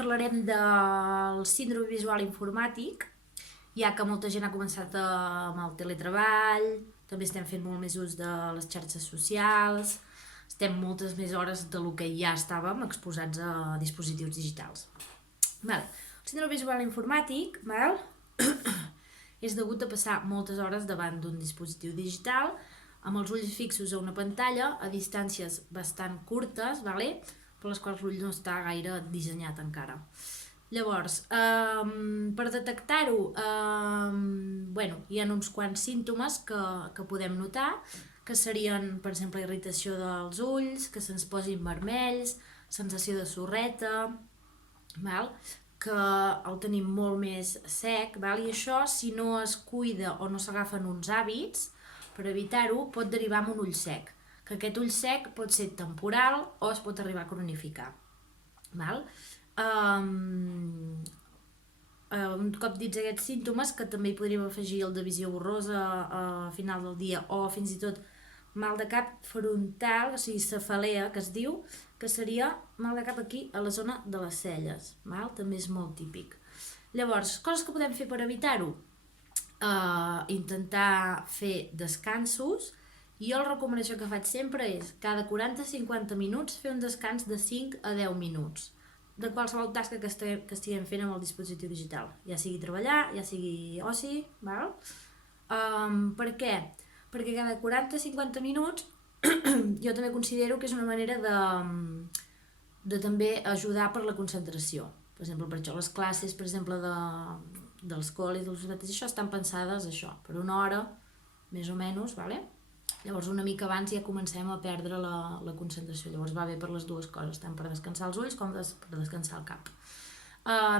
parlarem del síndrome visual informàtic, ja que molta gent ha començat amb el teletreball, també estem fent molt més ús de les xarxes socials, estem moltes més hores del que ja estàvem exposats a dispositius digitals. El síndrome visual informàtic és degut a passar moltes hores davant d'un dispositiu digital, amb els ulls fixos a una pantalla a distàncies bastant curtes, per les quals l'ull no està gaire dissenyat encara. Llavors, per detectar-ho, hi ha uns quants símptomes que podem notar, que serien, per exemple, irritació dels ulls, que se'ns posin vermells, sensació de sorreta, que el tenim molt més sec, i això, si no es cuida o no s'agafen uns hàbits, per evitar-ho, pot derivar en un ull sec, que aquest ull sec pot ser temporal o es pot arribar a cronificar. Un cop dits aquests símptomes, que també hi podríem afegir el de visió borrosa a final del dia o fins i tot mal de cap frontal, o sigui cefalea que es diu, que seria mal de cap aquí a la zona de les celles, també és molt típic. Llavors, coses que podem fer per evitar-ho? Intentar fer descansos. Jo la recomanació que faig sempre és cada 40-50 minuts fer un descans de 5 a 10 minuts de qualsevol tasca que estiguem fent amb el dispositiu digital, ja sigui treballar, ja sigui oci, Per què? Perquè cada 40-50 minuts jo també considero que és una manera de també ajudar per la concentració. Per exemple, per això les classes, per exemple, dels col·legis, dels universitats, això estan pensades per una hora, més o menys, Llavors una mica abans ja comencem a perdre la concentració, llavors va bé per les dues coses, tant per descansar els ulls com per descansar el cap.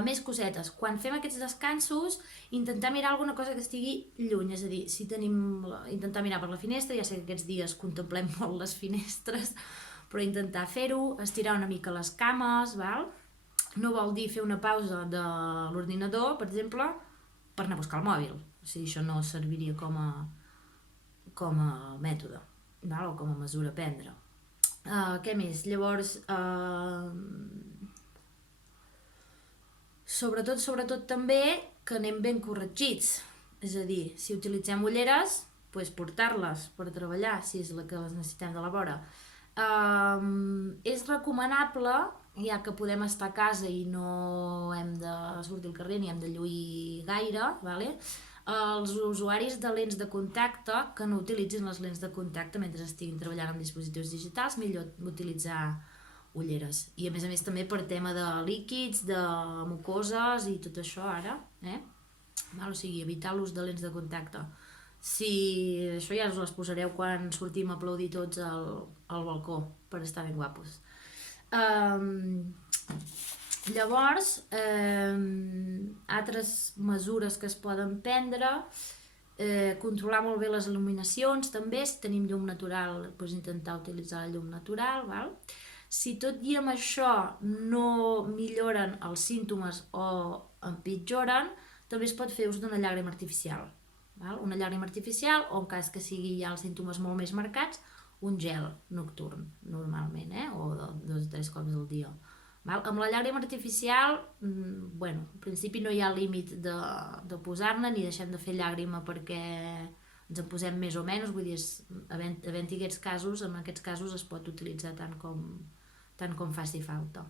Més cosetes, quan fem aquests descansos, intentar mirar alguna cosa que estigui lluny, és a dir, si intentar mirar per la finestra, ja sé que aquests dies contemplem molt les finestres, però intentar fer-ho, estirar una mica les cames, no vol dir fer una pausa de l'ordinador, per exemple, per anar a buscar el mòbil, o sigui, això no serviria com a mètode o com a mesura a prendre. Què més? Llavors, sobretot també que anem ben corregits, és a dir, si utilitzem ulleres, portar-les per treballar, si és la que les necessitem de la vora. És recomanable, ja que podem estar a casa i no hem de sortir al carrer ni hem de lluir gaire, els usuaris de lents de contacte que no utilitzin les lents de contacte mentre estiguin treballant amb dispositius digitals, millor utilitzar ulleres. I a més també per tema de líquids, de mucoses i tot això ara, o sigui, evitar l'ús de lents de contacte. Si això ja us les posareu quan sortim a aplaudir tots al balcó per estar ben guapos. Llavors, altres mesures que es poden prendre, controlar molt bé les il·luminacions també, si tenim llum natural, intentar utilitzar la llum natural. Si tot i amb això no milloren els símptomes o empitjoren, també es pot fer ús d'una llàgrima artificial. Una llàgrima artificial o en cas que sigui ja els símptomes molt més marcats, un gel nocturn normalment, o 2 o 3 cops al dia. Amb la llàgrima artificial, en principi no hi ha límit de posar-ne, ni deixem de fer llàgrima perquè ens en posem més o menys, vull dir, havent-hi aquests casos, en aquests casos es pot utilitzar tant com faci falta.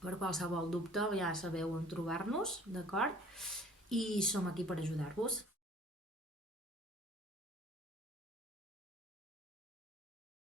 Per qualsevol dubte ja sabeu on trobar-nos, d'acord? I som aquí per ajudar-vos.